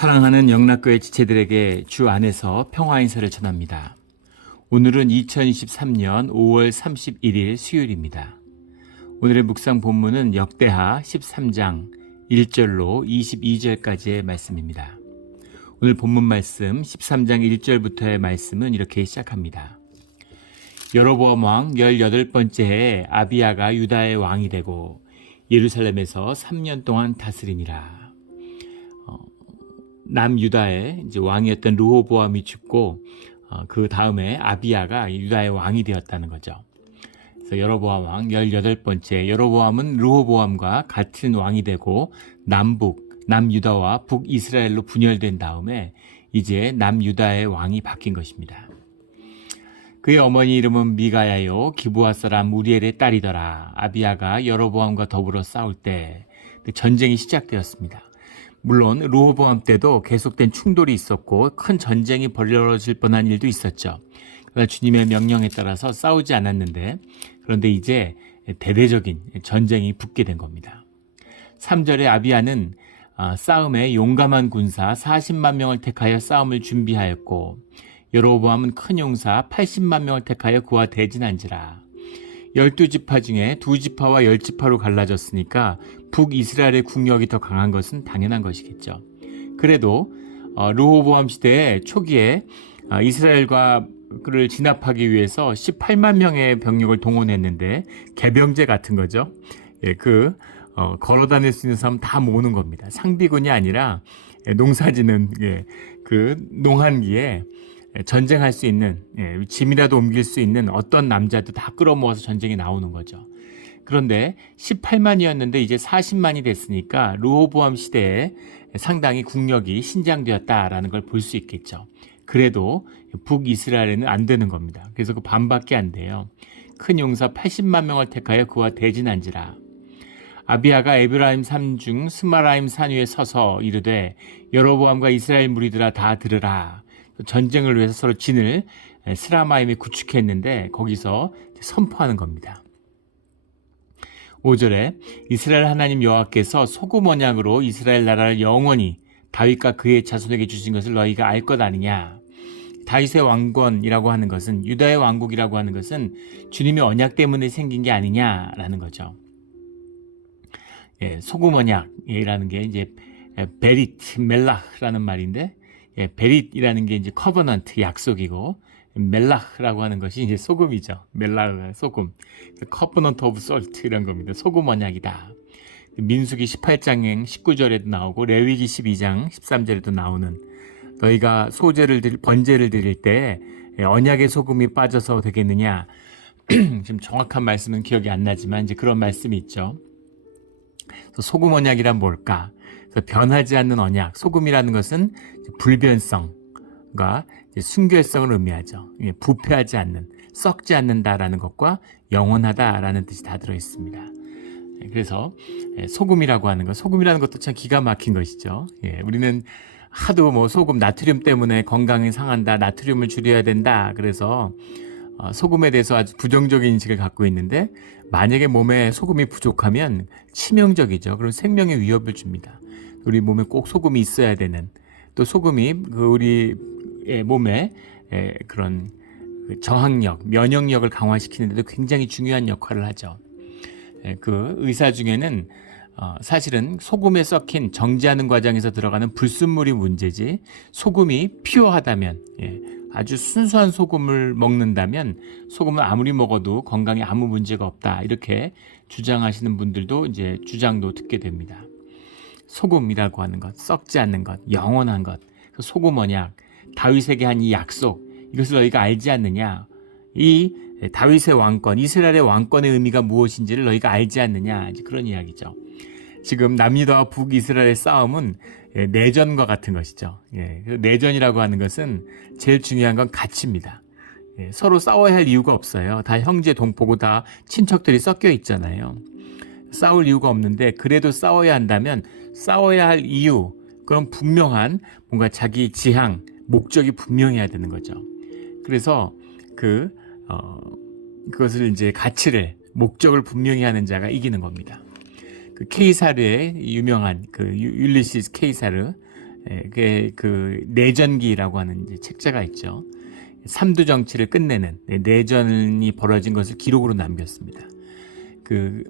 사랑하는 영락교회 지체들에게 주 안에서 평화 인사를 전합니다. 오늘은 2023년 5월 31일 수요일입니다. 오늘의 묵상 본문은 역대하 13장 1절로 22절까지의 말씀입니다. 오늘 본문 말씀 13장 1절부터의 말씀은 이렇게 시작합니다. 여로보암 왕 18번째 해에 아비야가 유다의 왕이 되고 예루살렘에서 3년 동안 다스리니라. 남유다의 이제 왕이었던 르호보암이 죽고 그 다음에 아비야가 유다의 왕이 되었다는 거죠. 그래서 여로보암 왕 18번째, 여로보암은 르호보암과 같은 왕이 되고 남유다와 북이스라엘로 분열된 다음에 이제 남유다의 왕이 바뀐 것입니다. 그의 어머니 이름은 미가야요 기브아 사람 우리엘의 딸이더라. 아비야가 여로보암과 더불어 싸울 때 전쟁이 시작되었습니다. 물론 르호보암 때도 계속된 충돌이 있었고 큰 전쟁이 벌어질 뻔한 일도 있었죠. 그러나 주님의 명령에 따라서 싸우지 않았는데, 그런데 이제 대대적인 전쟁이 붙게 된 겁니다. 3절에 아비야는 싸움에 용감한 군사 40만 명을 택하여 싸움을 준비하였고, 여로보암은 큰 용사 80만 명을 택하여 그와 대진한지라. 12지파 중에 2지파와 10지파로 갈라졌으니까 북이스라엘의 국력이 더 강한 것은 당연한 것이겠죠. 그래도 르호보암 시대의 초기에 이스라엘과 그를 진압하기 위해서 18만 명의 병력을 동원했는데 개병제 같은 거죠. 걸어 다닐 수 있는 사람 다 모으는 겁니다. 상비군이 아니라 농사지는 그 농한기에 전쟁할 수 있는, 짐이라도 옮길 수 있는 어떤 남자도 다 끌어모아서 전쟁에 나오는 거죠. 그런데 18만이었는데 이제 40만이 됐으니까 르호보암 시대에 상당히 국력이 신장되었다라는 걸 볼 수 있겠죠. 그래도 북이스라엘에는 안 되는 겁니다. 그래서 그 반밖에 안 돼요. 큰 용사 80만 명을 택하여 그와 대진한지라. 아비야가 에브라임 산 중 스마라임 산 위에 서서 이르되 여로보암과 이스라엘 무리들아 다 들으라. 전쟁을 위해서 서로 진을 스라마임에 구축했는데 거기서 선포하는 겁니다. 5절에 이스라엘 하나님 여호와께서 소금 언약으로 이스라엘 나라를 영원히 다윗과 그의 자손에게 주신 것을 너희가 알 것 아니냐. 다윗의 왕권이라고 하는 것은, 유다의 왕국이라고 하는 것은 주님의 언약 때문에 생긴 게 아니냐라는 거죠. 소금 언약이라는 게 이제 베리트 멜라흐라는 말인데, 베릿이라는 게 이제 커버넌트 약속이고, 멜라흐라고 하는 것이 이제 소금이죠. 멜라흐 소금, 커버넌트 오브 솔트 이런 겁니다. 소금 언약이다. 민수기 18장 19절에도 나오고 레위기 12장 13절에도 나오는, 너희가 번제를 드릴 때 언약의 소금이 빠져서 되겠느냐. 지금 정확한 말씀은 기억이 안 나지만 이제 그런 말씀이 있죠. 그래서 소금 언약이란 뭘까? 그래서 변하지 않는 언약, 소금이라는 것은 불변성과 순결성을 의미하죠. 부패하지 않는, 썩지 않는다라는 것과 영원하다라는 뜻이 다 들어있습니다. 그래서 소금이라고 하는 것, 소금이라는 것도 참 기가 막힌 것이죠. 우리는 하도 소금, 나트륨 때문에 건강이 상한다, 나트륨을 줄여야 된다, 그래서 소금에 대해서 아주 부정적인 인식을 갖고 있는데, 만약에 몸에 소금이 부족하면 치명적이죠. 그럼 생명에 위협을 줍니다. 우리 몸에 꼭 소금이 있어야 되는, 또 소금이 우리의 몸에 그런 저항력, 면역력을 강화시키는 데도 굉장히 중요한 역할을 하죠. 그 의사 중에는 사실은 소금에 섞인 정제하는 과정에서 들어가는 불순물이 문제지, 소금이 피어하다면, 아주 순수한 소금을 먹는다면 소금을 아무리 먹어도 건강에 아무 문제가 없다, 이렇게 주장하시는 분들도 이제 주장도 듣게 됩니다. 소금이라고 하는 것, 썩지 않는 것, 영원한 것, 소금 언약, 다윗에게 한 이 약속, 이것을 너희가 알지 않느냐. 이 다윗의 왕권, 이스라엘의 왕권의 의미가 무엇인지를 너희가 알지 않느냐, 이제 그런 이야기죠. 지금 남유다와 북이스라엘의 싸움은 내전과 같은 것이죠. 내전이라고 하는 것은 제일 중요한 건 가치입니다. 서로 싸워야 할 이유가 없어요. 다 형제 동포고 다 친척들이 섞여 있잖아요. 싸울 이유가 없는데, 그래도 싸워야 한다면 싸워야 할 이유, 그런 분명한 뭔가 자기 지향, 목적이 분명해야 되는 거죠. 그래서 그것을 이제 가치를, 목적을 분명히 하는 자가 이기는 겁니다. 그 케이사르의 유명한 율리시스 케이사르, 그 내전기라고 하는 이제 책자가 있죠. 삼두 정치를 끝내는 내전이 벌어진 것을 기록으로 남겼습니다. 그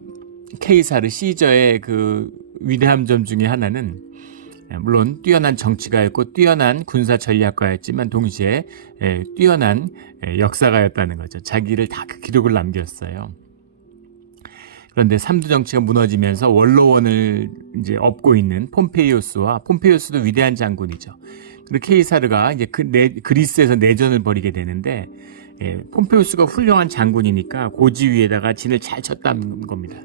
케이사르 시저의 그 위대한 점 중에 하나는 물론 뛰어난 정치가였고 뛰어난 군사 전략가였지만 동시에 뛰어난 역사가였다는 거죠. 자기를 다 그 기록을 남겼어요. 그런데 삼두 정치가 무너지면서 원로원을 이제 업고 있는 폼페이오스도 위대한 장군이죠. 그리고 케이사르가 이제 그리스에서 내전을 벌이게 되는데 폼페이오스가 훌륭한 장군이니까 고지 위에다가 진을 잘 쳤다는 겁니다.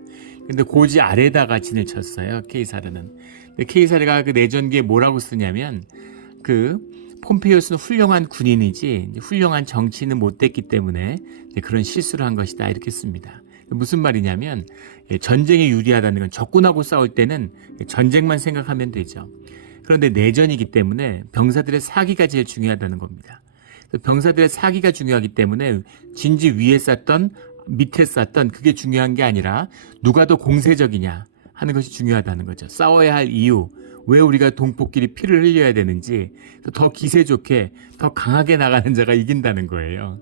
근데 고지 아래다가 진을 쳤어요. 케이사르는. 근데 케이사르가 그 내전기에 뭐라고 쓰냐면 그 폼페이오스는 훌륭한 군인이지 훌륭한 정치인은 못 됐기 때문에 그런 실수를 한 것이다 이렇게 씁니다. 무슨 말이냐면 전쟁에 유리하다는 건 적군하고 싸울 때는 전쟁만 생각하면 되죠. 그런데 내전이기 때문에 병사들의 사기가 제일 중요하다는 겁니다. 병사들의 사기가 중요하기 때문에 진지 위에 쌌던 밑에 쌌던 그게 중요한 게 아니라 누가 더 공세적이냐 하는 것이 중요하다는 거죠. 싸워야 할 이유, 왜 우리가 동포끼리 피를 흘려야 되는지 더 기세 좋게 더 강하게 나가는 자가 이긴다는 거예요.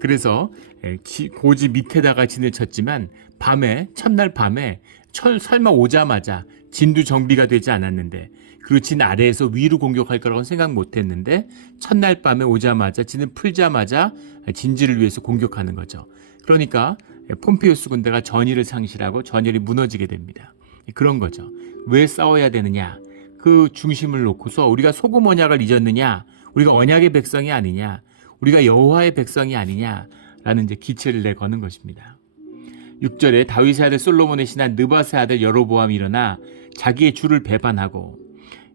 그래서 고지 밑에다가 진을 쳤지만 첫날 밤에 설마 오자마자 진도 정비가 되지 않았는데 그리고 진 아래에서 위로 공격할 거라고는 생각 못했는데 첫날 밤에 오자마자 진을 풀자마자 진지를 위해서 공격하는 거죠. 그러니까 폼페이오스 군대가 전의를 상실하고 전열이 무너지게 됩니다. 그런 거죠. 왜 싸워야 되느냐? 그 중심을 놓고서 우리가 소금 언약을 잊었느냐? 우리가 언약의 백성이 아니냐? 우리가 여호와의 백성이 아니냐라는 이제 기체를 내거는 것입니다. 6절에 다윗의 아들 솔로몬의 신한 느밧의 아들 여로보암이 일어나 자기의 주를 배반하고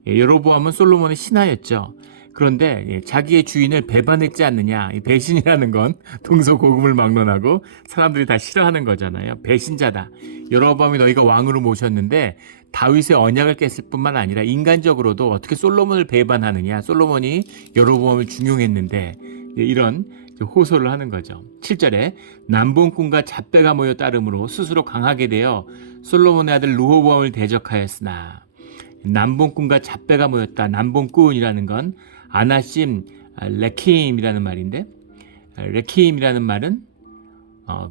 여로보암은 솔로몬의 신하였죠. 그런데 자기의 주인을 배반했지 않느냐. 배신이라는 건 동서고금을 막론하고 사람들이 다 싫어하는 거잖아요. 배신자다. 여로보암이 너희가 왕으로 모셨는데 다윗의 언약을 깼을 뿐만 아니라 인간적으로도 어떻게 솔로몬을 배반하느냐. 솔로몬이 여로보암을 중용했는데 이런 호소를 하는 거죠. 7절에 남봉꾼과 잡배가 모여 따름으로 스스로 강하게 되어 솔로몬의 아들 르호보암을 대적하였으나 남봉꾼과 잡배가 모였다. 남봉꾼이라는 건 아나심 레킴이라는 말인데 레킴이라는 말은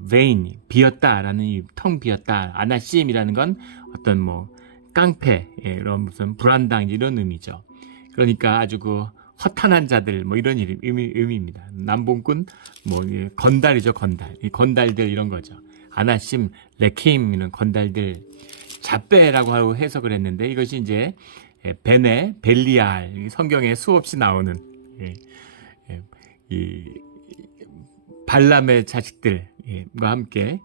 vein 비었다라는 텅 비었다. 아나심이라는 건 어떤 뭐 깡패 이런 무슨 불안당 이런 의미죠. 그러니까 아주 그 허탄한 자들 뭐 이런 의미입니다. 남봉꾼 뭐 건달이죠. 건달들 이런 거죠. 아나심 레킴이는 건달들 잡배라고 하고 해석을 했는데 이것이 이제 베네 벨리알 성경에 수없이 나오는 이 발람의 자식들과 함께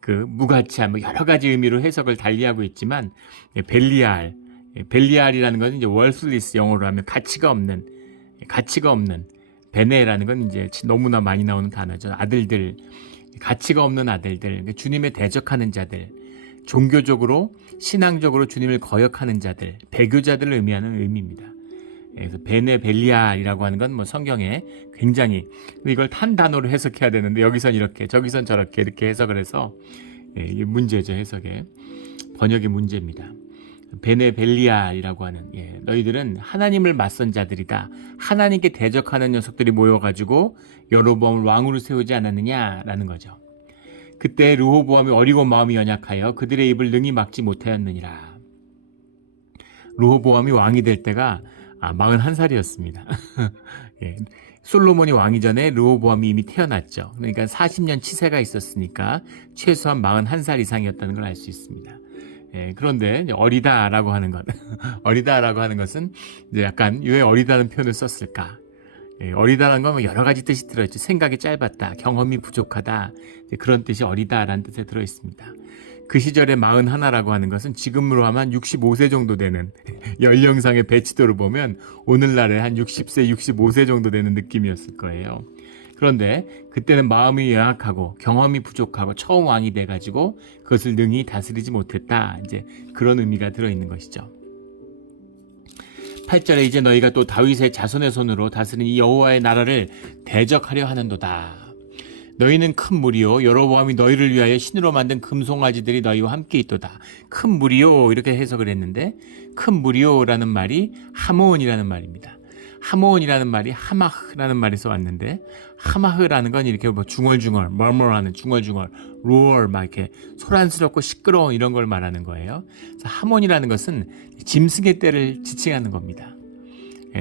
그 무가치한 뭐 여러 가지 의미로 해석을 달리하고 있지만 벨리알이라는 것은 이제 worthless 영어로 하면 가치가 없는 베네라는 건 이제 너무나 많이 나오는 단어죠. 아들들 가치가 없는 아들들 주님에 대적하는 자들 종교적으로 신앙적으로 주님을 거역하는 자들 배교자들을 의미하는 의미입니다. 그래서 베네 벨리알이라고 하는 건 뭐 성경에 굉장히 이걸 한 단어로 해석해야 되는데 여기선 이렇게 저기선 저렇게 이렇게 해석을 해서 이게 문제죠. 해석에 번역의 문제입니다. 베네 벨리알이라고 하는 너희들은 하나님을 맞선 자들이다. 하나님께 대적하는 녀석들이 모여가지고 여로보암을 왕으로 세우지 않았느냐라는 거죠. 그때 르호보암이 어리고 마음이 연약하여 그들의 입을 능히 막지 못하였느니라. 르호보암이 왕이 될 때가 41살이었습니다. 솔로몬이 왕이 전에 르호보암이 이미 태어났죠. 그러니까 40년 치세가 있었으니까 최소한 41살 이상이었다는 걸 알 수 있습니다. 그런데 어리다라고 하는 것, 어리다라고 하는 것은 이제 약간 왜 어리다는 표현을 썼을까? 어리다라는 건 여러 가지 뜻이 들어있죠. 생각이 짧았다, 경험이 부족하다, 그런 뜻이 어리다라는 뜻에 들어있습니다. 그 시절에 41라고 하는 것은 지금으로 하면 65세 정도 되는 연령상의 배치도를 보면 오늘날에 한 60세, 65세 정도 되는 느낌이었을 거예요. 그런데 그때는 마음이 연약하고 경험이 부족하고 처음 왕이 돼가지고 그것을 능히 다스리지 못했다. 이제 그런 의미가 들어있는 것이죠. 8절에 이제 너희가 또 다윗의 자손의 손으로 다스린 이 여호와의 나라를 대적하려 하는도다. 너희는 큰 무리요 여로보암이 너희를 위하여 신으로 만든 금송아지들이 너희와 함께 있도다. 큰 무리요 이렇게 해석을 했는데 큰 무리요라는 말이 하몬이라는 말입니다. 하몬이라는 말이 하마흐라는 말에서 왔는데 하마흐라는 건 이렇게 뭐 중얼중얼 머머하는 중얼중얼 roar 막 이렇게 소란스럽고 시끄러운 이런 걸 말하는 거예요. 그래서 하몬이라는 것은 짐승의 떼를 지칭하는 겁니다.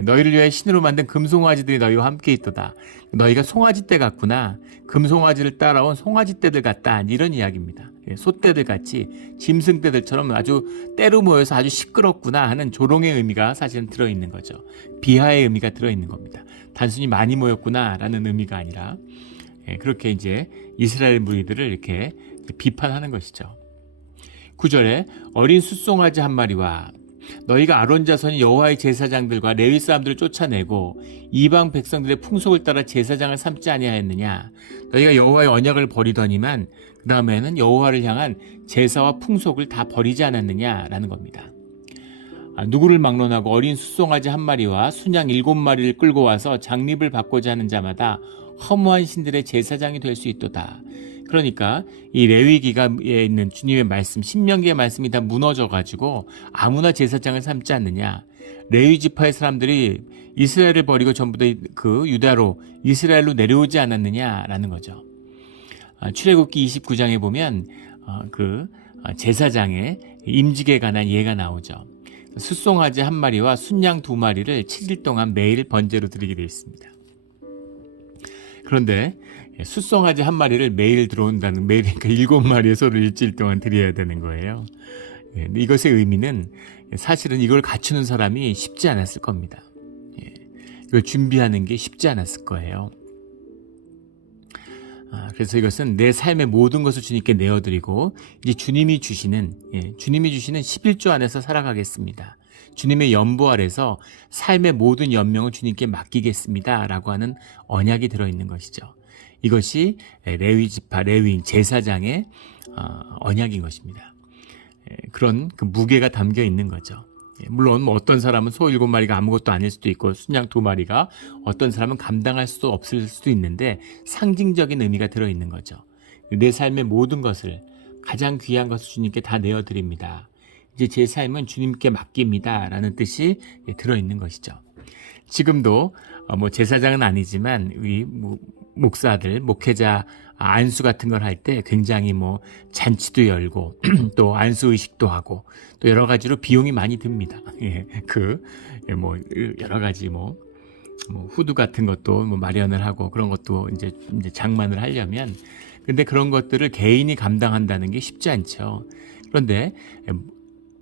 너희를 위하여 신으로 만든 금송아지들이 너희와 함께 있도다. 너희가 송아지 떼 같구나. 금송아지를 따라온 송아지 떼들 같다. 이런 이야기입니다. 소떼들 같이 짐승 떼들처럼 아주 떼로 모여서 아주 시끄럽구나 하는 조롱의 의미가 사실은 들어있는 거죠. 비하의 의미가 들어있는 겁니다. 단순히 많이 모였구나 라는 의미가 아니라 그렇게 이제 이스라엘 무리들을 이렇게 비판하는 것이죠. 9절에 어린 숫송아지 한 마리와 너희가 아론 자손이 여호와의 제사장들과 레위 사람들을 쫓아내고 이방 백성들의 풍속을 따라 제사장을 삼지 아니하였느냐. 너희가 여호와의 언약을 버리더니만 그 다음에는 여호와를 향한 제사와 풍속을 다 버리지 않았느냐라는 겁니다. 누구를 막론하고 어린 숫송아지 한 마리와 순양 7마리를 끌고 와서 장립을 받고자 하는 자마다 허무한 신들의 제사장이 될 수 있도다. 그러니까 이 레위기가에 있는 주님의 말씀, 신명기의 말씀이 다 무너져가지고 아무나 제사장을 삼지 않느냐. 레위 지파의 사람들이 이스라엘을 버리고 전부 다 그 유다로 이스라엘로 내려오지 않았느냐라는 거죠. 출애굽기 29장에 보면 그 제사장의 임직에 관한 예가 나오죠. 숫송아지 한 마리와 순양 2마리를 7일 동안 매일 번제로 드리게 되어 있습니다. 그런데 숫송아지 한 마리를 매일 들어온다는, 매일 그러니까 7마리의 소를 일주일 동안 드려야 되는 거예요. 이것의 의미는 사실은 이걸 갖추는 사람이 쉽지 않았을 겁니다. 이걸 준비하는 게 쉽지 않았을 거예요. 그래서 이것은 내 삶의 모든 것을 주님께 내어드리고 이제 주님이 주시는 11조 안에서 살아가겠습니다. 주님의 연보 아래서 삶의 모든 연명을 주님께 맡기겠습니다 라고 하는 언약이 들어있는 것이죠. 이것이 레위 지파, 레위인, 제사장의 언약인 것입니다. 그런 그 무게가 담겨 있는 거죠. 물론 뭐 어떤 사람은 소 7마리가 아무것도 아닐 수도 있고 순양 2마리가 어떤 사람은 감당할 수도 없을 수도 있는데 상징적인 의미가 들어있는 거죠. 내 삶의 모든 것을, 가장 귀한 것을 주님께 다 내어드립니다. 이제 제 삶은 주님께 맡깁니다 라는 뜻이 들어있는 것이죠. 지금도 뭐 제사장은 아니지만 우리 목사들, 목회자 안수 같은 걸 할 때 굉장히 뭐 잔치도 열고 또 안수 의식도 하고 또 여러 가지로 비용이 많이 듭니다. 뭐 여러 가지 뭐 후드 같은 것도 뭐 마련을 하고 그런 것도 이제 장만을 하려면, 근데 그런 것들을 개인이 감당한다는 게 쉽지 않죠. 그런데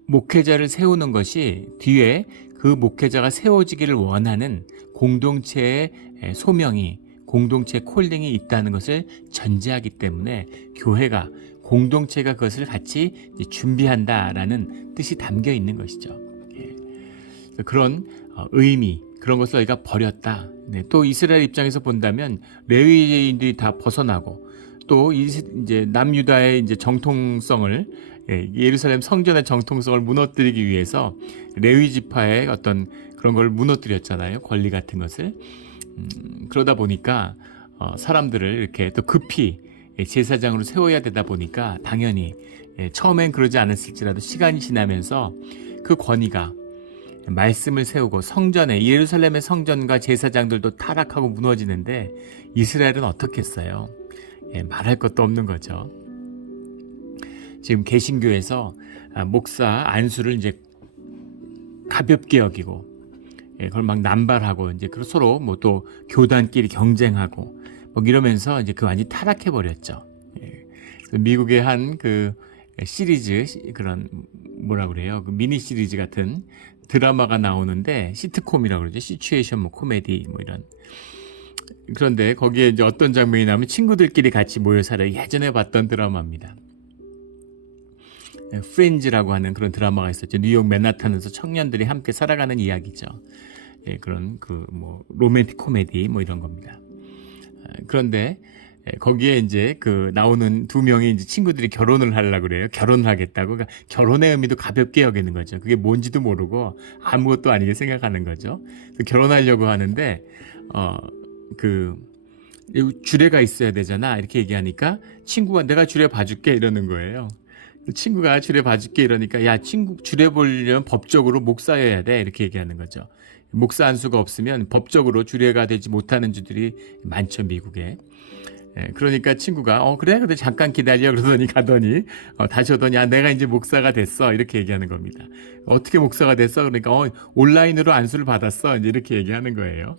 목회자를 세우는 것이 뒤에 그 목회자가 세워지기를 원하는 공동체의 소명이, 공동체 콜링이 있다는 것을 전제하기 때문에 교회가, 공동체가 그것을 같이 준비한다라는 뜻이 담겨 있는 것이죠. 그런 의미, 그런 것을 저희가 버렸다. 또 이스라엘 입장에서 본다면 레위인들이 다 벗어나고 또 이제 남유다의 이제 정통성을, 예루살렘 성전의 정통성을 무너뜨리기 위해서 레위 지파의 어떤 그런 걸 무너뜨렸잖아요. 권리 같은 것을. 그러다 보니까 사람들을 이렇게 또 급히 제사장으로 세워야 되다 보니까 당연히 처음엔 그러지 않았을지라도 시간이 지나면서 그 권위가, 말씀을 세우고 성전에, 예루살렘의 성전과 제사장들도 타락하고 무너지는데 이스라엘은 어떻겠어요? 말할 것도 없는 거죠. 지금 개신교에서 목사 안수를 이제 가볍게 여기고 그걸 막 남발하고 이제 서로 뭐 또 교단끼리 경쟁하고 뭐 이러면서 이제 그 완전히 타락해 버렸죠. 미국의 한 그 시리즈, 그런 뭐라 그래요? 그 미니 시리즈 같은 드라마가 나오는데 시트콤이라고 그러죠. 시츄에이션 뭐 코미디 뭐 이런. 그런데 거기에 이제 어떤 장면이 나오면 친구들끼리 같이 모여 살아요. 예전에 봤던 드라마입니다. 프렌즈라고 하는 그런 드라마가 있었죠. 뉴욕 맨하탄에서 청년들이 함께 살아가는 이야기죠. 그런 그 뭐 로맨틱 코미디 뭐 이런 겁니다. 그런데 거기에 이제 그 나오는 2명의 이제 친구들이 결혼을 하려고 그래요. 결혼을 하겠다고. 그러니까 결혼의 의미도 가볍게 여기는 거죠. 그게 뭔지도 모르고 아무것도 아니게 생각하는 거죠. 결혼하려고 하는데 그 주례가 있어야 되잖아. 이렇게 얘기하니까 친구가 내가 주례 봐줄게 이러는 거예요. 친구가 주례 봐줄게 이러니까 야 친구 주례 보려면 법적으로 목사여야 돼 이렇게 얘기하는 거죠. 목사 안수가 없으면 법적으로 주례가 되지 못하는 주들이 많죠 미국에. 그러니까 친구가 그래 근데 잠깐 기다려 그러더니 가더니 다시 오더니 내가 이제 목사가 됐어 이렇게 얘기하는 겁니다. 어떻게 목사가 됐어? 그러니까 온라인으로 안수를 받았어 이제 이렇게 얘기하는 거예요.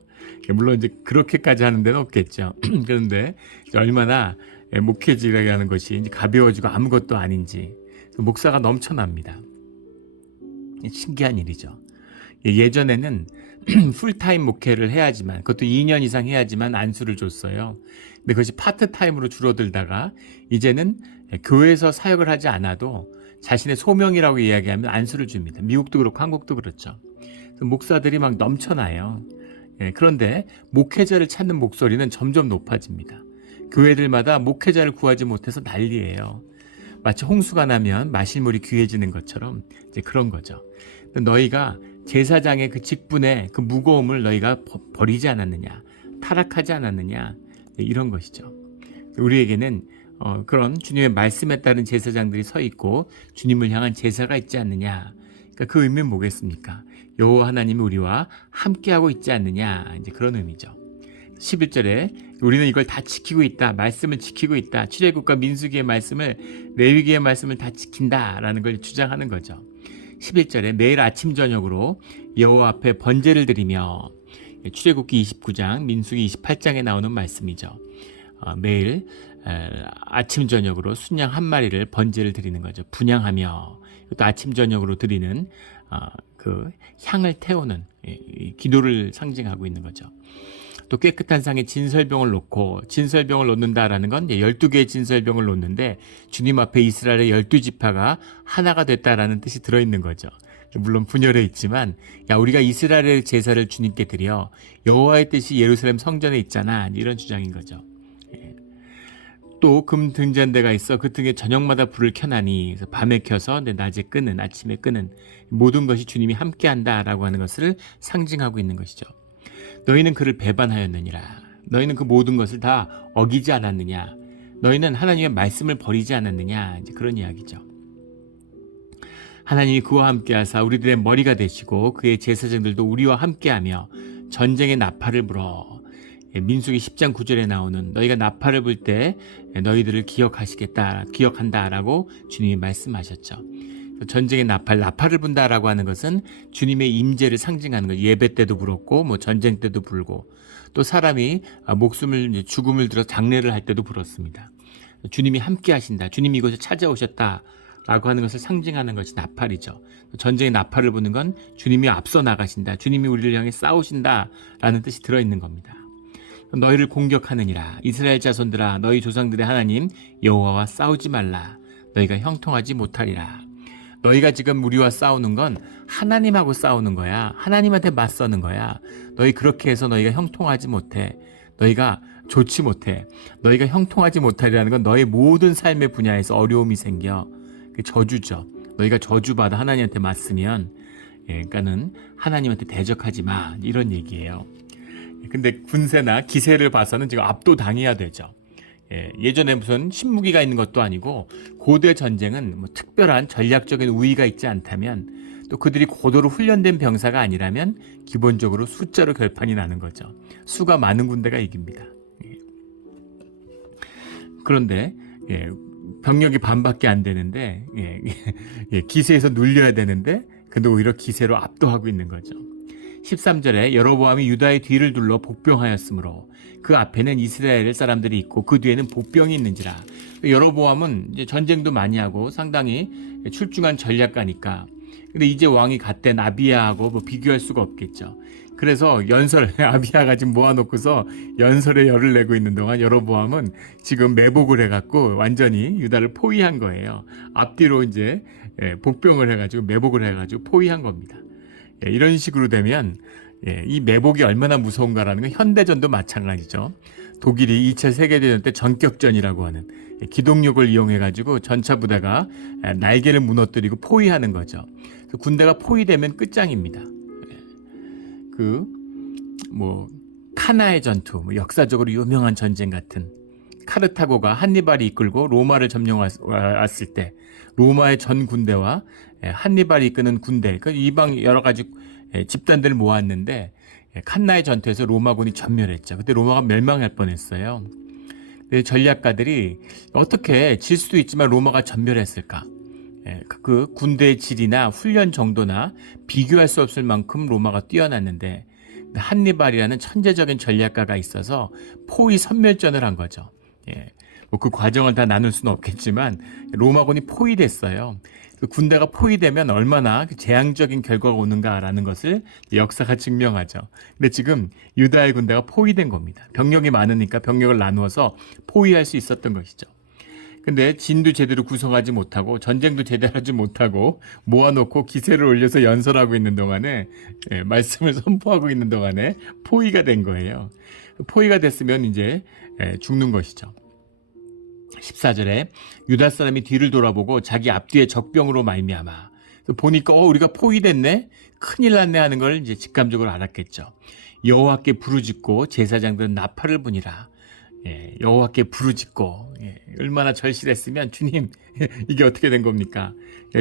물론 이제 그렇게까지 하는 데는 없겠죠. 그런데 얼마나 목회지라고 하는 것이 이제 가벼워지고 아무것도 아닌지 목사가 넘쳐납니다. 신기한 일이죠. 예전에는 풀타임 목회를 해야지만 그것도 2년 이상 해야지만 안수를 줬어요. 근데 그것이 파트타임으로 줄어들다가 이제는 교회에서 사역을 하지 않아도 자신의 소명이라고 이야기하면 안수를 줍니다. 미국도 그렇고 한국도 그렇죠. 목사들이 막 넘쳐나요. 그런데 목회자를 찾는 목소리는 점점 높아집니다. 교회들마다 목회자를 구하지 못해서 난리예요. 마치 홍수가 나면 마실 물이 귀해지는 것처럼 이제 그런 거죠. 너희가 제사장의 그 직분의 그 무거움을 너희가 버리지 않았느냐, 타락하지 않았느냐 이런 것이죠. 우리에게는 그런 주님의 말씀에 따른 제사장들이 서 있고 주님을 향한 제사가 있지 않느냐. 그러니까 그 의미는 뭐겠습니까? 여호와 하나님이 우리와 함께하고 있지 않느냐 이제 그런 의미죠. 11절에 우리는 이걸 다 지키고 있다. 말씀을 지키고 있다. 출애굽과 민수기의 말씀을 레위기의 말씀을 다 지킨다라는 걸 주장하는 거죠. 11절에 매일 아침 저녁으로 여호와 앞에 번제를 드리며 출애굽기 29장 민수기 28장에 나오는 말씀이죠. 매일 아침 저녁으로 순양 한 마리를 번제를 드리는 거죠. 분향하며 또 아침 저녁으로 드리는 그 향을 태우는 기도를 상징하고 있는 거죠. 또 깨끗한 상에 진설병을 놓고 진설병을 놓는다라는 건 12개의 진설병을 놓는데 주님 앞에 이스라엘의 12지파가 하나가 됐다라는 뜻이 들어있는 거죠. 물론 분열해 있지만 우리가 이스라엘의 제사를 주님께 드려 여호와의 뜻이 예루살렘 성전에 있잖아 이런 주장인 거죠. 또 금 등잔대가 있어 그 등에 저녁마다 불을 켜나니 그래서 밤에 켜서 낮에 끄는 아침에 끄는 모든 것이 주님이 함께한다라고 하는 것을 상징하고 있는 것이죠. 너희는 그를 배반하였느니라. 너희는 그 모든 것을 다 어기지 않았느냐. 너희는 하나님의 말씀을 버리지 않았느냐. 이제 그런 이야기죠. 하나님이 그와 함께하사 우리들의 머리가 되시고 그의 제사장들도 우리와 함께하며 전쟁의 나팔을 불어. 민수기 10장 9절에 나오는 너희가 나팔을 불 때 너희들을 기억한다라고 주님이 말씀하셨죠. 전쟁의 나팔을 분다라고 하는 것은 주님의 임재를 상징하는 거예요. 예배 때도 불었고 뭐 전쟁 때도 불고 또 사람이 죽음을 들어 장례를 할 때도 불었습니다. 주님이 함께 하신다. 주님이 이곳에 찾아오셨다라고 하는 것을 상징하는 것이 나팔이죠. 전쟁의 나팔을 부는 건 주님이 앞서 나가신다. 주님이 우리를 향해 싸우신다라는 뜻이 들어있는 겁니다. 너희를 공격하느니라. 이스라엘 자손들아 너희 조상들의 하나님 여호와와 싸우지 말라. 너희가 형통하지 못하리라. 너희가 지금 우리와 싸우는 건 하나님하고 싸우는 거야. 하나님한테 맞서는 거야. 너희 그렇게 해서 너희가 형통하지 못해. 너희가 좋지 못해. 너희가 형통하지 못하리라는 건 너희 모든 삶의 분야에서 어려움이 생겨. 그 저주죠. 너희가 저주받아 하나님한테 맞으면 그러니까는 하나님한테 대적하지 마. 이런 얘기예요. 근데 군세나 기세를 봐서는 지금 압도당해야 되죠. 예전에 무슨 신무기가 있는 것도 아니고 고대 전쟁은 뭐 특별한 전략적인 우위가 있지 않다면 또 그들이 고도로 훈련된 병사가 아니라면 기본적으로 숫자로 결판이 나는 거죠. 수가 많은 군대가 이깁니다. 그런데 병력이 반밖에 안 되는데 기세에서 눌려야 되는데 근데 오히려 기세로 압도하고 있는 거죠. 13절에 여로보암이 유다의 뒤를 둘러 복병하였으므로 그 앞에는 이스라엘 사람들이 있고 그 뒤에는 복병이 있는지라. 여로보암은 이제 전쟁도 많이 하고 상당히 출중한 전략가니까. 근데 이제 왕이 갓된 아비야하고 뭐 비교할 수가 없겠죠. 그래서 아비야가 지금 모아놓고서 연설에 열을 내고 있는 동안 여로보암은 지금 매복을 해갖고 완전히 유다를 포위한 거예요. 앞뒤로 이제 복병을 해가지고 매복을 해가지고 포위한 겁니다. 이런 식으로 되면 이 매복이 얼마나 무서운가라는 건 현대전도 마찬가지죠. 독일이 2차 세계대전 때 전격전이라고 하는 기동력을 이용해가지고 전차 부대가 날개를 무너뜨리고 포위하는 거죠. 군대가 포위되면 끝장입니다. 카나의 전투, 역사적으로 유명한 전쟁 같은 카르타고가 한니발이 이끌고 로마를 점령했을 때 로마의 전 군대와 한니발이 이끄는 군대, 그 이방 여러 가지 집단들을 모았는데 칸나의 전투에서 로마군이 전멸했죠. 그때 로마가 멸망할 뻔했어요. 전략가들이 어떻게 질 수도 있지만 로마가 전멸했을까? 그 군대의 질이나 훈련 정도나 비교할 수 없을 만큼 로마가 뛰어났는데 한니발이라는 천재적인 전략가가 있어서 포위 선멸전을 한 거죠. 그 과정을 다 나눌 수는 없겠지만 로마군이 포위됐어요. 그 군대가 포위되면 얼마나 재앙적인 결과가 오는가라는 것을 역사가 증명하죠. 근데 지금 유다의 군대가 포위된 겁니다. 병력이 많으니까 병력을 나누어서 포위할 수 있었던 것이죠. 근데 진도 제대로 구성하지 못하고 전쟁도 제대로 하지 못하고 모아놓고 기세를 올려서 연설하고 있는 동안에 말씀을 선포하고 있는 동안에 포위가 된 거예요. 포위가 됐으면 이제 죽는 것이죠. 14절에 유다 사람이 뒤를 돌아보고 자기 앞뒤에 적병으로 말미암아 보니까 우리가 포위됐네, 큰일 났네 하는 걸 이제 직감적으로 알았겠죠. 여호와께 부르짖고 제사장들은 나팔을 부니라. 여호와께 부르짖고 얼마나 절실했으면 주님 이게 어떻게 된 겁니까?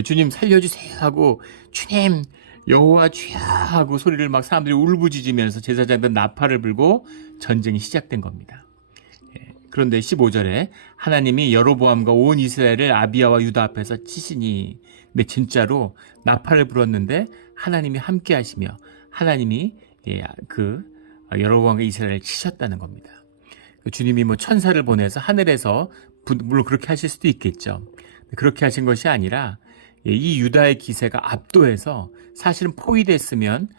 주님 살려주세요 하고 주님 여호와 주야 하고 소리를 막 사람들이 울부짖으면서 제사장들 나팔을 불고 전쟁이 시작된 겁니다. 그런데 15절에 하나님이 여로보암과 온 이스라엘을 아비야와 유다 앞에서 치시니, 근데 진짜로 나팔을 불었는데 하나님이 함께 하시며 하나님이 여로보암과 이스라엘을 치셨다는 겁니다. 주님이 천사를 보내서 하늘에서 물론 그렇게 하실 수도 있겠죠. 그렇게 하신 것이 아니라 이 유다의 기세가 압도해서 사실은 포위됐으면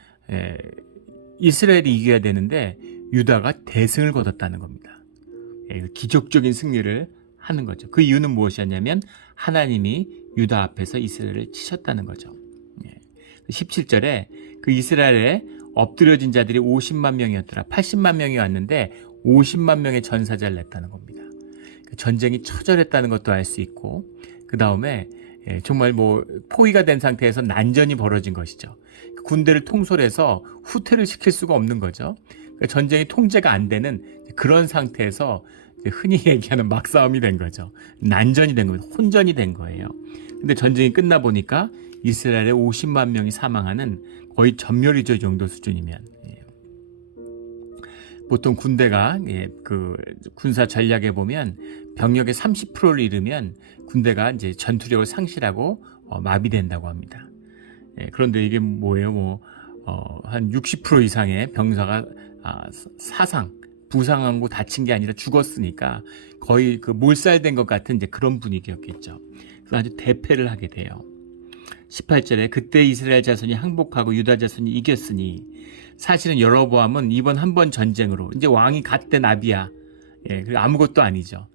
이스라엘이 이겨야 되는데 유다가 대승을 거뒀다는 겁니다. 기적적인 승리를 하는 거죠. 그 이유는 무엇이었냐면 하나님이 유다 앞에서 이스라엘을 치셨다는 거죠. 17절에 그 이스라엘에 엎드려진 자들이 50만 명이었더라. 80만 명이 왔는데 50만 명의 전사자를 냈다는 겁니다. 전쟁이 처절했다는 것도 알 수 있고, 그 다음에 정말 포위가 된 상태에서 난전이 벌어진 것이죠. 군대를 통솔해서 후퇴를 시킬 수가 없는 거죠. 전쟁이 통제가 안 되는 그런 상태에서 흔히 얘기하는 막싸움이 된 거죠. 난전이 된 거예요. 혼전이 된 거예요. 근데 전쟁이 끝나 보니까 이스라엘의 50만 명이 사망하는 거의 전멸이죠. 정도 수준이면. 보통 군대가 그 군사 전략에 보면 병력의 30%를 잃으면 군대가 이제 전투력을 상실하고 마비된다고 합니다. 그런데 이게 뭐예요? 한 60% 이상의 병사가 부상하고 다친 게 아니라 죽었으니까 거의 몰살된 것 같은 이제 그런 분위기였겠죠. 그래서 아주 대패를 하게 돼요. 18절에 그때 이스라엘 자손이 항복하고 유다 자손이 이겼으니, 사실은 여로보암은 이번 한 번 전쟁으로 이제 왕이 갓된 아비야, 아무것도 아니죠.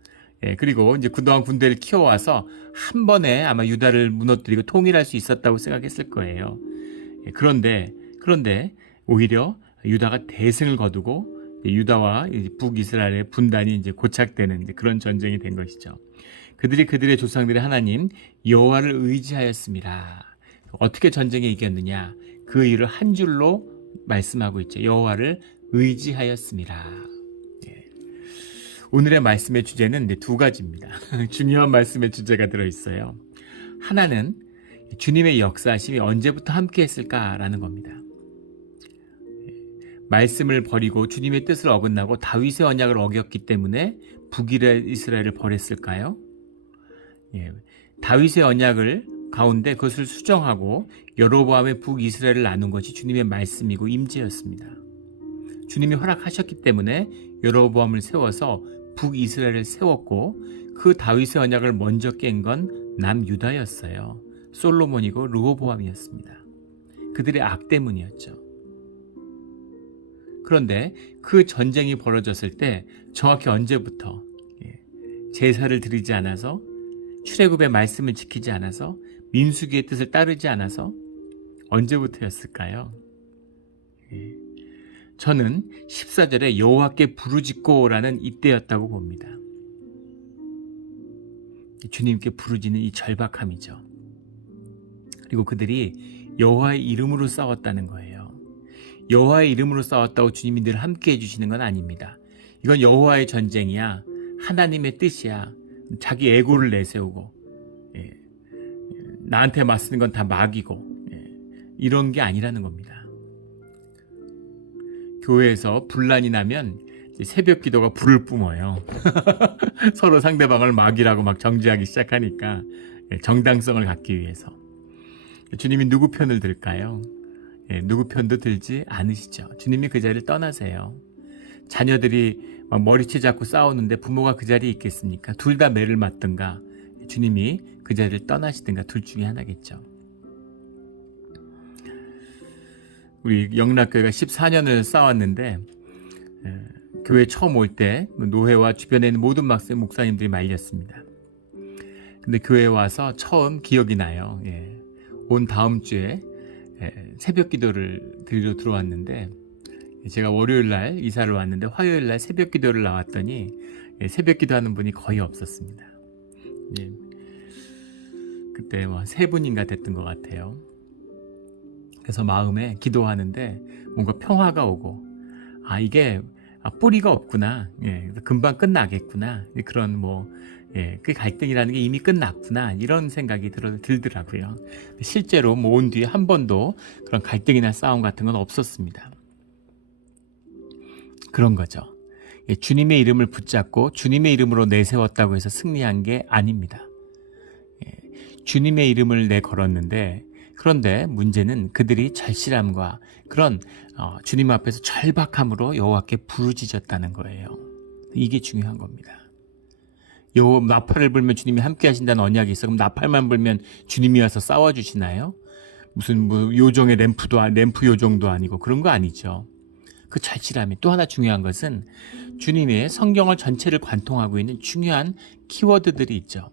그리고 이제 그동안 군대를 키워와서 한 번에 아마 유다를 무너뜨리고 통일할 수 있었다고 생각했을 거예요. 그런데 오히려 유다가 대승을 거두고 유다와 북이스라엘의 분단이 이제 고착되는 이제 그런 전쟁이 된 것이죠. 그들의 조상들의 하나님 여호와를 의지하였습니다. 어떻게 전쟁에 이겼느냐? 그 이유를 한 줄로 말씀하고 있죠. 여호와를 의지하였습니다. 오늘의 말씀의 주제는 두 가지입니다. 중요한 말씀의 주제가 들어있어요. 하나는 주님의 역사하심이 언제부터 함께 했을까라는 겁니다. 말씀을 버리고 주님의 뜻을 어긋나고 다윗의 언약을 어겼기 때문에 북이스라엘을 버렸을까요? 다윗의 언약을 가운데 그것을 수정하고 여로보암의 북이스라엘을 나눈 것이 주님의 말씀이고 임재였습니다. 주님이 허락하셨기 때문에 여로보암을 세워서 북이스라엘을 세웠고, 그 다윗의 언약을 먼저 깬 건 남유다였어요. 솔로몬이고 르호보암이었습니다. 그들의 악 때문이었죠. 그런데 그 전쟁이 벌어졌을 때 정확히 언제부터 제사를 드리지 않아서, 출애굽의 말씀을 지키지 않아서, 민수기의 뜻을 따르지 않아서 언제부터였을까요? 저는 14절에 여호와께 부르짖고라는 이때였다고 봅니다. 주님께 부르짖는 이 절박함이죠. 그리고 그들이 여호와의 이름으로 싸웠다는 거예요. 여호와의 이름으로 싸웠다고 주님이 늘 함께 해주시는 건 아닙니다. 이건 여호와의 전쟁이야. 하나님의 뜻이야. 자기 에고를 내세우고 나한테 맞서는 건 다 막이고 이런 게 아니라는 겁니다. 교회에서 분란이 나면 새벽 기도가 불을 뿜어요. 서로 상대방을 막이라고 막 정죄하기 시작하니까 정당성을 갖기 위해서. 주님이 누구 편을 들까요? 누구 편도 들지 않으시죠. 주님이 그 자리를 떠나세요. 자녀들이 막 머리채 잡고 싸우는데 부모가 그 자리에 있겠습니까? 둘 다 매를 맞든가 주님이 그 자리를 떠나시든가 둘 중에 하나겠죠. 우리 영락교회가 14년을 싸웠는데 교회 처음 올 때 노회와 주변에 있는 모든 목사님들이 말렸습니다. 근데 교회에 와서 처음 기억이 나요. 온 다음 주에 새벽 기도를 드리러 들어왔는데 제가 월요일 날 이사를 왔는데 화요일 날 새벽 기도를 나왔더니 새벽 기도하는 분이 거의 없었습니다. 그때 세 분인가 됐던 것 같아요. 그래서 마음에 기도하는데 뭔가 평화가 오고 이게 뿌리가 없구나. 금방 끝나겠구나. 그런 그 갈등이라는 게 이미 끝났구나. 이런 생각이 들더라고요. 실제로 온 뒤에 한 번도 그런 갈등이나 싸움 같은 건 없었습니다. 그런 거죠. 주님의 이름을 붙잡고 주님의 이름으로 내세웠다고 해서 승리한 게 아닙니다. 주님의 이름을 내걸었는데 그런데 문제는 그들이 절실함과 그런 주님 앞에서 절박함으로 여호와께 부르짖었다는 거예요. 이게 중요한 겁니다. 나팔을 불면 주님이 함께 하신다는 언약이 있어. 그럼 나팔만 불면 주님이 와서 싸워주시나요? 무슨 요정의 램프 요정도 아니고 그런 거 아니죠. 그 절실함이 또 하나 중요한 것은 주님의 성경을 전체를 관통하고 있는 중요한 키워드들이 있죠.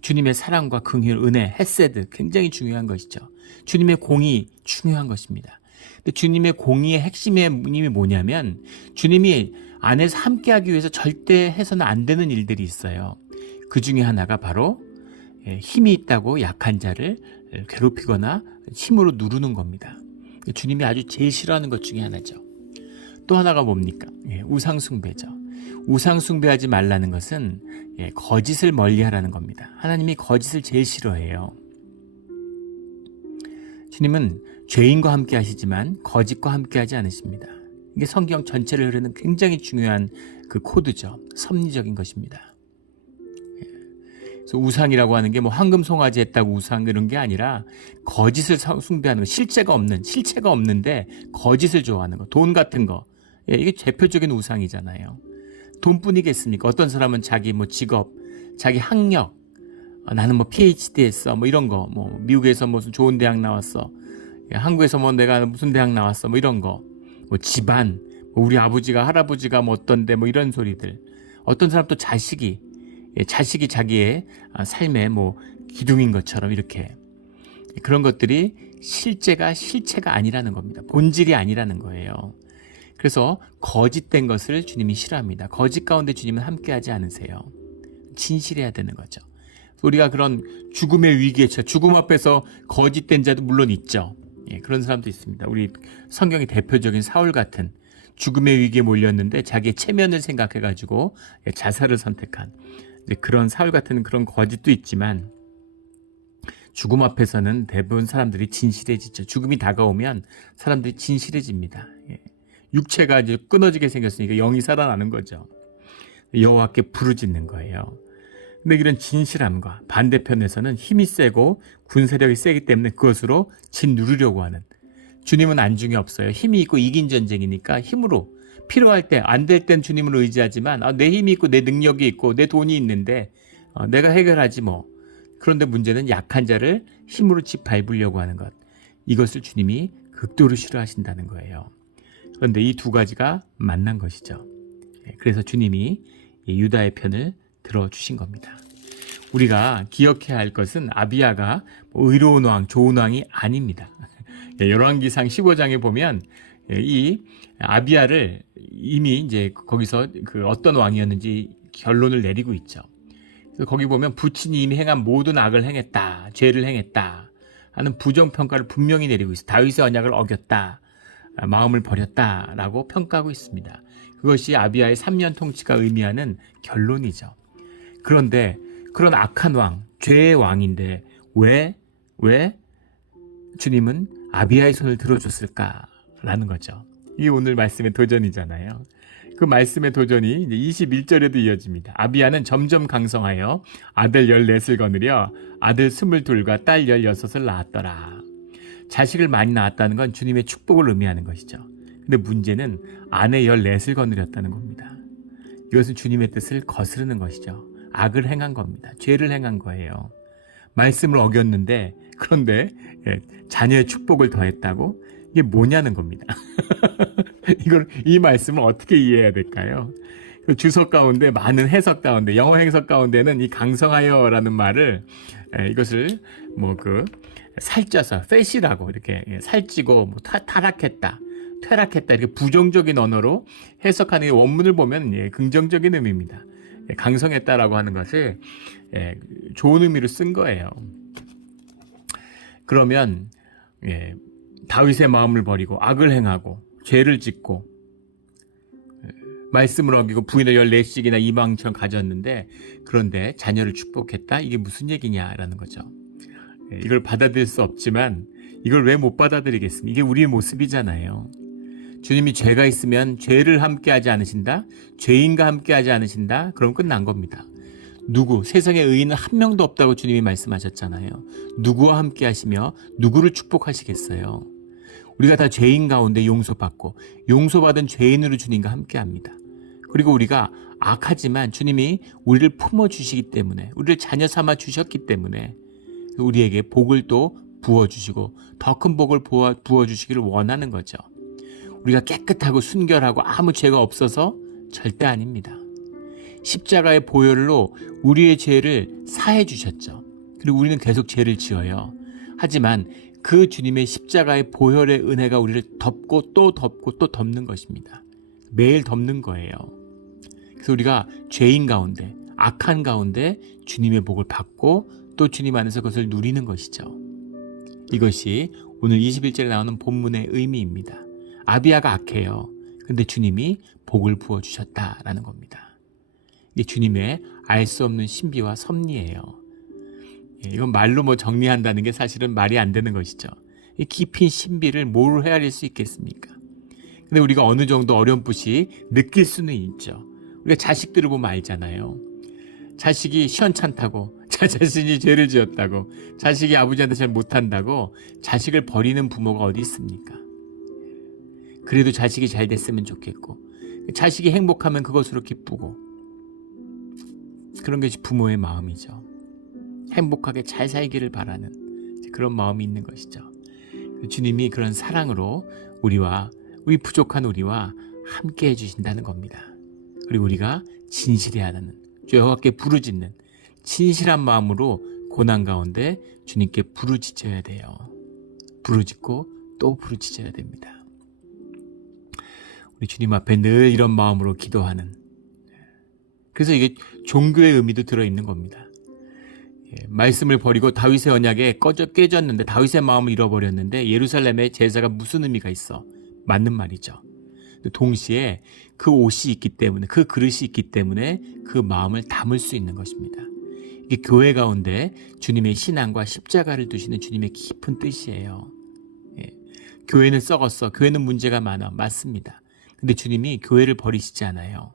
주님의 사랑과 긍휼, 은혜, 헤세드 굉장히 중요한 것이죠. 주님의 공의 중요한 것입니다. 근데 주님의 공의의 핵심이 뭐냐면 주님이 안에서 함께하기 위해서 절대 해서는 안 되는 일들이 있어요. 그 중에 하나가 바로 힘이 있다고 약한 자를 괴롭히거나 힘으로 누르는 겁니다. 주님이 아주 제일 싫어하는 것 중에 하나죠. 또 하나가 뭡니까? 우상숭배죠. 우상숭배하지 말라는 것은 거짓을 멀리하라는 겁니다. 하나님이 거짓을 제일 싫어해요. 주님은 죄인과 함께 하시지만 거짓과 함께 하지 않으십니다. 이게 성경 전체를 흐르는 굉장히 중요한 그 코드죠. 섭리적인 것입니다. 그래서 우상이라고 하는 게 황금 송아지 했다고 우상 이런 게 아니라 거짓을 숭배하는 거, 실체가 없는데 거짓을 좋아하는 거, 돈 같은 거. 이게 대표적인 우상이잖아요. 돈뿐이겠습니까? 어떤 사람은 자기 직업, 자기 학력, 나는 PhD 했어, 이런 거, 미국에서 무슨 좋은 대학 나왔어, 한국에서 내가 무슨 대학 나왔어, 이런 거, 집안, 우리 아버지가 할아버지가 어떤데, 이런 소리들. 어떤 사람 또 자식이 자기의 삶의 기둥인 것처럼 이렇게 그런 것들이 실체가 아니라는 겁니다. 본질이 아니라는 거예요. 그래서 거짓된 것을 주님이 싫어합니다. 거짓 가운데 주님은 함께하지 않으세요. 진실해야 되는 거죠. 우리가 그런 죽음의 위기에 처해 죽음 앞에서 거짓된 자도 물론 있죠. 그런 사람도 있습니다. 우리 성경의 대표적인 사울 같은 죽음의 위기에 몰렸는데 자기의 체면을 생각해가지고 자살을 선택한 그런 사울 같은 그런 거짓도 있지만 죽음 앞에서는 대부분 사람들이 진실해지죠. 죽음이 다가오면 사람들이 진실해집니다. 육체가 이제 끊어지게 생겼으니까 영이 살아나는 거죠. 여호와께 부르짖는 거예요. 근데 이런 진실함과 반대편에서는 힘이 세고 군세력이 세기 때문에 그것으로 짓누르려고 하는, 주님은 안중에 없어요. 힘이 있고 이긴 전쟁이니까 힘으로 필요할 때, 안 될 땐 주님을 의지하지만 내 힘이 있고 내 능력이 있고 내 돈이 있는데 내가 해결하지 뭐. 그런데 문제는 약한 자를 힘으로 짓밟으려고 하는 것, 이것을 주님이 극도로 싫어하신다는 거예요. 그런데 이 두 가지가 만난 것이죠. 그래서 주님이 유다의 편을 들어주신 겁니다. 우리가 기억해야 할 것은 아비야가 의로운 왕, 좋은 왕이 아닙니다. 열왕기상 15장에 보면 이 아비야를 이미 이제 거기서 그 어떤 왕이었는지 결론을 내리고 있죠. 그래서 거기 보면 부친이 이미 행한 모든 악을 행했다, 죄를 행했다 하는 부정평가를 분명히 내리고 있어요. 다윗의 언약을 어겼다 마음을 버렸다라고 평가하고 있습니다. 그것이 아비야의 3년 통치가 의미하는 결론이죠. 그런데 그런 악한 왕, 죄의 왕인데 왜 주님은 아비야의 손을 들어줬을까라는 거죠. 이게 오늘 말씀의 도전이잖아요. 그 말씀의 도전이 이제 21절에도 이어집니다. 아비야는 점점 강성하여 아들 14을 거느려 아들 22과 딸 16을 낳았더라. 자식을 많이 낳았다는 건 주님의 축복을 의미하는 것이죠. 근데 문제는 아내 14을 거느렸다는 겁니다. 이것은 주님의 뜻을 거스르는 것이죠. 악을 행한 겁니다. 죄를 행한 거예요. 말씀을 어겼는데 그런데 자녀의 축복을 더했다고? 이게 뭐냐는 겁니다. 이 말씀을 어떻게 이해해야 될까요? 주석 가운데 많은 해석 가운데 영어 해석 가운데는 이 강성하여라는 말을 이것을 살쪄서 fe시라고 이렇게 살찌고 타락했다, 퇴락했다 이렇게 부정적인 언어로 해석하는 원문을 보면 긍정적인 의미입니다. 강성했다라고 하는 것을 좋은 의미로 쓴 거예요. 그러면 다윗의 마음을 버리고 악을 행하고 죄를 짓고 말씀을 어기고 부인을 14씩이나 이방처럼 가졌는데 그런데 자녀를 축복했다? 이게 무슨 얘기냐라는 거죠. 이걸 받아들일 수 없지만 이걸 왜 못 받아들이겠습니까? 이게 우리의 모습이잖아요. 주님이 죄가 있으면 죄를 함께하지 않으신다? 죄인과 함께하지 않으신다? 그럼 끝난 겁니다. 세상에 의인은 한 명도 없다고 주님이 말씀하셨잖아요. 누구와 함께 하시며 누구를 축복하시겠어요? 우리가 다 죄인 가운데 용서받고 용서받은 죄인으로 주님과 함께 합니다. 그리고 우리가 악하지만 주님이 우리를 품어주시기 때문에 우리를 자녀 삼아 주셨기 때문에 우리에게 복을 또 부어주시고 더 큰 복을 부어주시기를 원하는 거죠. 우리가 깨끗하고 순결하고 아무 죄가 없어서 절대 아닙니다. 십자가의 보혈로 우리의 죄를 사해 주셨죠. 그리고 우리는 계속 죄를 지어요. 하지만 그 주님의 십자가의 보혈의 은혜가 우리를 덮고 또 덮는 것입니다. 매일 덮는 거예요. 그래서 우리가 죄인 가운데, 악한 가운데 주님의 복을 받고 또 주님 안에서 그것을 누리는 것이죠. 이것이 오늘 21절에 나오는 본문의 의미입니다. 아비야가 악해요. 근데 주님이 복을 부어주셨다라는 겁니다. 이게 주님의 알 수 없는 신비와 섭리예요. 이건 말로 정리한다는 게 사실은 말이 안 되는 것이죠. 이 깊은 신비를 뭘 헤아릴 수 있겠습니까? 근데 우리가 어느 정도 어렴풋이 느낄 수는 있죠. 우리가 자식들을 보면 알잖아요. 자식이 시원찮다고, 자신이 죄를 지었다고, 자식이 아버지한테 잘 못한다고 자식을 버리는 부모가 어디 있습니까? 그래도 자식이 잘 됐으면 좋겠고 자식이 행복하면 그것으로 기쁘고 그런 것이 부모의 마음이죠. 행복하게 잘 살기를 바라는 그런 마음이 있는 것이죠. 주님이 그런 사랑으로 우리 부족한 우리와 함께 해주신다는 겁니다. 그리고 우리가 진실해야 하는 여호와께 부르짖는 진실한 마음으로 고난 가운데 주님께 부르짖어야 돼요. 부르짖고 또 부르짖어야 됩니다. 우리 주님 앞에 늘 이런 마음으로 기도하는, 그래서 이게 종교의 의미도 들어있는 겁니다. 말씀을 버리고 다윗의 언약에 깨졌는데 다윗의 마음을 잃어버렸는데 예루살렘의 제사가 무슨 의미가 있어? 맞는 말이죠. 동시에 그 옷이 있기 때문에, 그 그릇이 있기 때문에 그 마음을 담을 수 있는 것입니다. 이게 교회 가운데 주님의 신앙과 십자가를 두시는 주님의 깊은 뜻이에요. 교회는 썩었어. 교회는 문제가 많아. 맞습니다. 근데 주님이 교회를 버리시지 않아요.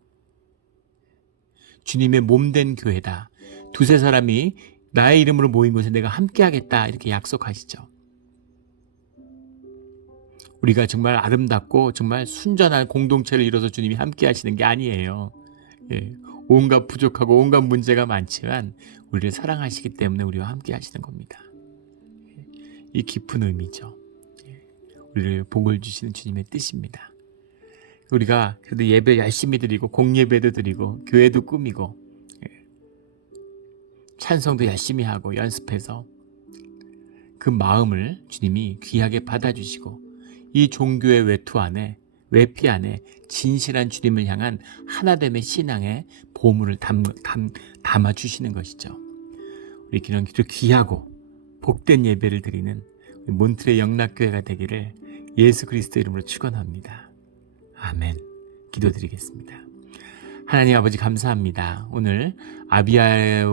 주님의 몸된 교회다. 두세 사람이 나의 이름으로 모인 곳에 내가 함께 하겠다. 이렇게 약속하시죠. 우리가 정말 아름답고 정말 순전한 공동체를 이뤄서 주님이 함께 하시는 게 아니에요. 온갖 부족하고 온갖 문제가 많지만 우리를 사랑하시기 때문에 우리와 함께 하시는 겁니다. 이 깊은 의미죠. 우리를 복을 주시는 주님의 뜻입니다. 우리가 그래도 예배 열심히 드리고 공예배도 드리고 교회도 꾸미고 찬송도 열심히 하고 연습해서 그 마음을 주님이 귀하게 받아주시고 이 종교의 외피 안에 진실한 주님을 향한 하나됨의 신앙의 보물을 담아주시는 것이죠. 우리 귀하고 복된 예배를 드리는 몬트레 영락교회가 되기를 예수 그리스도 이름으로 축원합니다. 아멘. 기도드리겠습니다. 하나님 아버지 감사합니다. 오늘 아비야의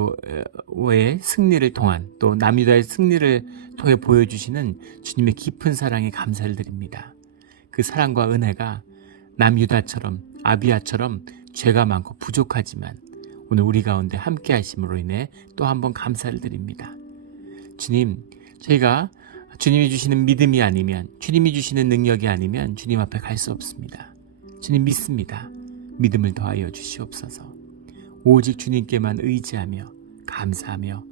승리를 통한 또 남유다의 승리를 통해 보여주시는 주님의 깊은 사랑에 감사를 드립니다. 그 사랑과 은혜가 남유다처럼 아비야처럼 죄가 많고 부족하지만 오늘 우리 가운데 함께 하심으로 인해 또 한 번 감사를 드립니다. 주님, 저희가 주님이 주시는 믿음이 아니면, 주님이 주시는 능력이 아니면 주님 앞에 갈 수 없습니다. 주님 믿습니다. 믿음을 더하여 주시옵소서. 오직 주님께만 의지하며 감사하며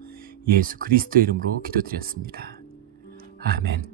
예수 그리스도 이름으로 기도드렸습니다. 아멘.